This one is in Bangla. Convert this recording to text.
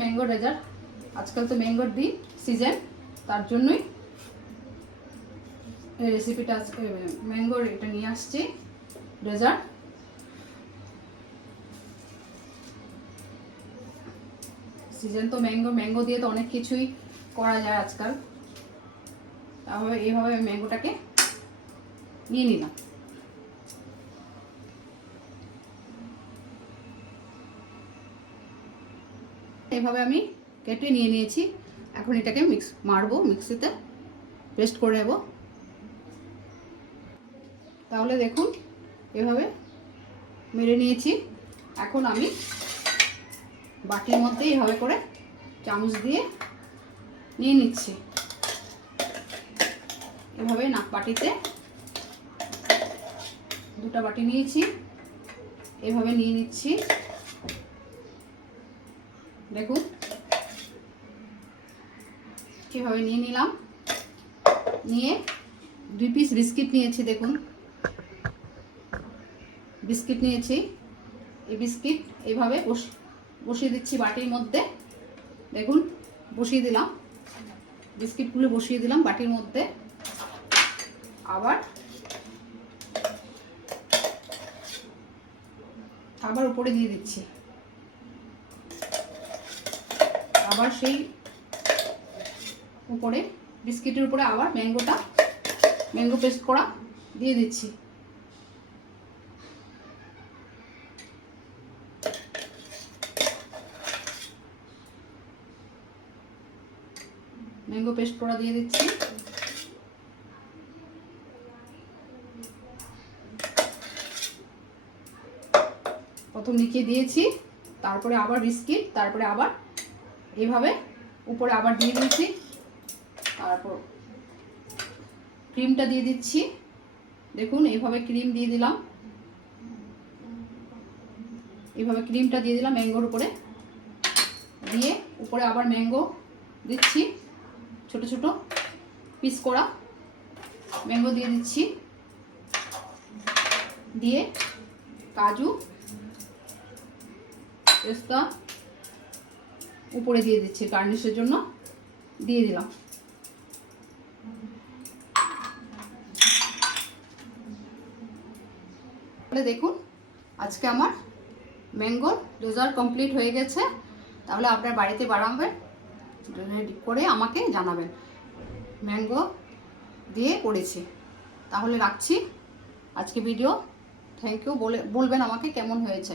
Mango dessert. আজকাল তো ম্যাঙ্গোর সিজন, তার জন্যই এই রেসিপিটা ম্যাঙ্গোর এটা নিয়ে আসছি ডেজার্ট। সিজন তো ম্যাঙ্গো দিয়ে তো অনেক কিছুই করা যায় আজকাল। তাহলে এইভাবে ম্যাঙ্গোটাকে নিয়ে নিলাম। এইভাবে আমি কেটে নিয়ে নিয়েছি। এখন এটাকে মারবো, মিক্সিতে পেস্ট করে নেব। তাহলে দেখুন এভাবে মেরে নিয়েছি। এখন আমি বাটির মধ্যে এভাবে করে চামচ দিয়ে নিয়ে নিচ্ছি। এভাবে বাটিতে দুটো বাটি নিয়েছি, এভাবে নিয়ে নিচ্ছি। দেখুন এভাবে নিয়ে নিলাম। নিয়ে 2 পিস বিস্কিট নিয়েছি। দেখুন বিস্কিট নিয়েছি। এই বিস্কিট এইভাবে বসিয়ে দিচ্ছি বাটির মধ্যে। দেখুন বসিয়ে দিলাম, বিস্কিটগুলো বসিয়ে দিলাম বাটির মধ্যে। আবার উপরে দিয়ে দিচ্ছি। আবার সেই উপরে বিস্কিটের উপরে আবার ম্যাঙ্গো পেস্ট করা দিয়ে দিচ্ছি। ম্যাঙ্গো পেস্ট করা দিয়ে দিচ্ছি। প্রথম নিচে দিয়েছি, তারপরে আবার বিস্কিট, তারপরে আবার এইভাবে উপরে আবার দিয়ে দিয়েছি। তারপর ক্রিমটা দিয়ে দিচ্ছি। দেখুন এইভাবে ক্রিম দিয়ে দিলাম। এইভাবে ক্রিমটা দিয়ে দিলাম ম্যাঙ্গোর উপরে। দিয়ে উপরে আবার ম্যাঙ্গো দিচ্ছি, ছোট ছোট পিস করা ম্যাঙ্গো দিয়ে দিচ্ছি। দিয়ে কাজু পেস্তা উপরে দিয়ে দিচ্ছি, গার্নিশের জন্য দিয়ে দিলাম। তাহলে দেখুন আজকে আমার ম্যাঙ্গোর ডেজার্ট কমপ্লিট হয়ে গেছে। তাহলে আপনার বাড়িতে বানাবেন, রেডি করে আমাকে জানাবেন ম্যাঙ্গো দিয়ে করেছি। তাহলে রাখছি আজকে ভিডিও। থ্যাংক ইউ, বলবেন আমাকে কেমন হয়েছে।